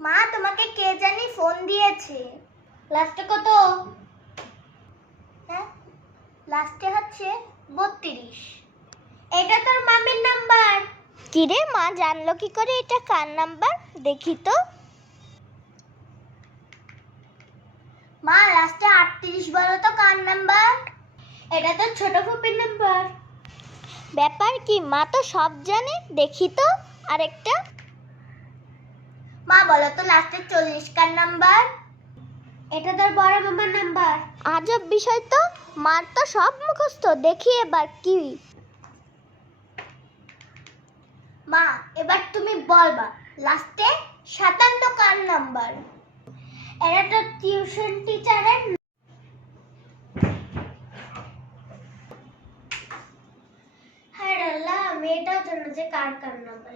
মা, তোমাকে কে জানি ফোন দিয়েছে। লাস্টে কত? হ্যাঁ, লাস্টে হচ্ছে 32। এটা তোর মামির নাম্বার। কি রে মা, জানলো কি করে এটা কার নাম্বার? দেখি তো। মা, লাস্টে 38 বলো তো কার নাম্বার? এটা তো ছোট ফুপির নাম্বার। ব্যাপার কি, মা তো সব জানে। দেখি তো আরেকটা। মা বলো তো লাস্টে 40 কার নাম্বার? এটা তোর বড় মামার নাম্বার। আজব বিষয় তো, মার তো সব মুখস্থ। দেখি এবার কি। মা, এবার তুমি বলবা লাস্টে 57 কার নাম্বার? এটা তো টিউশন টিচারের। হ্যাঁ আল্লাহ, মেয়েটাও জানো যে কার কার নাম্বার।